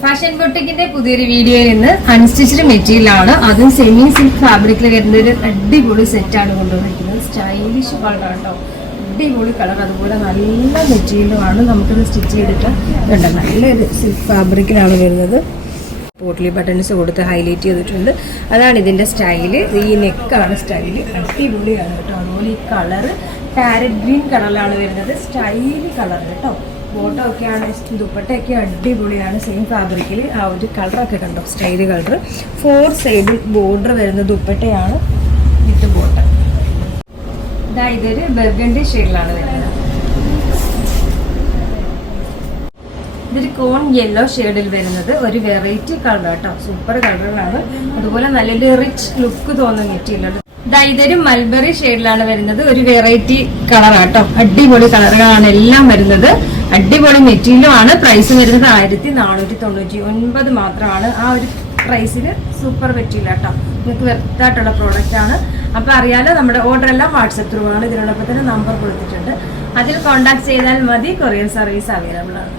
Fashion ബൊട്ടിക്കിന്റെ പുതിയൊരു വീഡിയോയിൽ നിന്ന് അൺസ്റ്റിച്ച്ഡ് മെറ്റീരിയൽ ആണ്. അതും സെമി സിൽക്ക് ഫാബ്രിക്കിൽ വരുന്ന ഒരു അടിപൊളി സെറ്റാണ് കൊണ്ടുവന്നിരിക്കുന്നത്. സ്റ്റൈലിഷ് കളർ കേട്ടോ, അടിപൊളി കളർ. അതുപോലെ നല്ല മെറ്റീരിയലുമാണ്. നമുക്കിത് സ്റ്റിച്ച് ചെയ്തിട്ട് കണ്ടോ, നല്ലൊരു സിൽക്ക് ഫാബ്രിക്കിലാണ് വരുന്നത്. പോട്ട്ലി ബട്ടൺസ് കൊടുത്ത് ഹൈലൈറ്റ് ചെയ്തിട്ടുണ്ട്. അതാണ് ഇതിന്റെ സ്റ്റൈല്. ഈ നെക്കാണ് സ്റ്റൈല്, അടിപൊളിയാണ് കേട്ടോ. അതുപോലെ ഈ കളറ് പാരറ്റ് ഗ്രീൻ കളറിലാണ് വരുന്നത്. സ്റ്റൈല് കളർ കേട്ടോ. ഫോട്ടോ ഒക്കെയാണ്, ദുപ്പട്ടയൊക്കെ അടിപൊളിയാണ്. സെയിം ഫാബ്രിക്കിൽ ആ ഒരു കളറൊക്കെ കണ്ടോ, സ്റ്റൈല് കളർ. 4 സൈഡിൽ ബോർഡർ വരുന്ന ദുപ്പട്ടയാണ് വിത്ത് ബോട്ടം. ഇതൊരു ബർഗണ്ടി ഷെയ്ഡിലാണ് വരുന്നത്. ഇതൊരു കോൺ യെല്ലോ ഷെയ്ഡിൽ വരുന്നത് ഒരു വെറൈറ്റി കളർ കേട്ടോ, സൂപ്പർ കളറുകളാണ്. അതുപോലെ നല്ലൊരു റിച്ച് ലുക്ക് തോന്നുന്ന മെറ്റീരിയൽ. ഇതൊരു മൽബറി ഷെയ്ഡിലാണ് വരുന്നത്. ഒരു വെറൈറ്റി കളറാട്ടോ, അടിപൊളി കളറുകളാണ് എല്ലാം വരുന്നത്. അടിപൊളി മെറ്റീരിയലും ആണ്. പ്രൈസ് വരുന്നത് 1499 മാത്രമാണ്. ആ ഒരു പ്രൈസിൽ സൂപ്പർ മെറ്റീരിയൽ കേട്ടോ, നിങ്ങൾക്ക് വെർത്തായിട്ടുള്ള പ്രോഡക്റ്റ് ആണ്. അപ്പൊ അറിയാലോ, നമ്മുടെ ഓർഡർ എല്ലാം വാട്സപ്പ് ത്രൂ ആണ്. ഇതിനോടൊപ്പം തന്നെ നമ്പർ കൊടുത്തിട്ടുണ്ട്, അതിൽ കോൺടാക്ട് ചെയ്താൽ മതി. കൊറിയർ സർവീസ് അവൈലബിൾ ആണ്.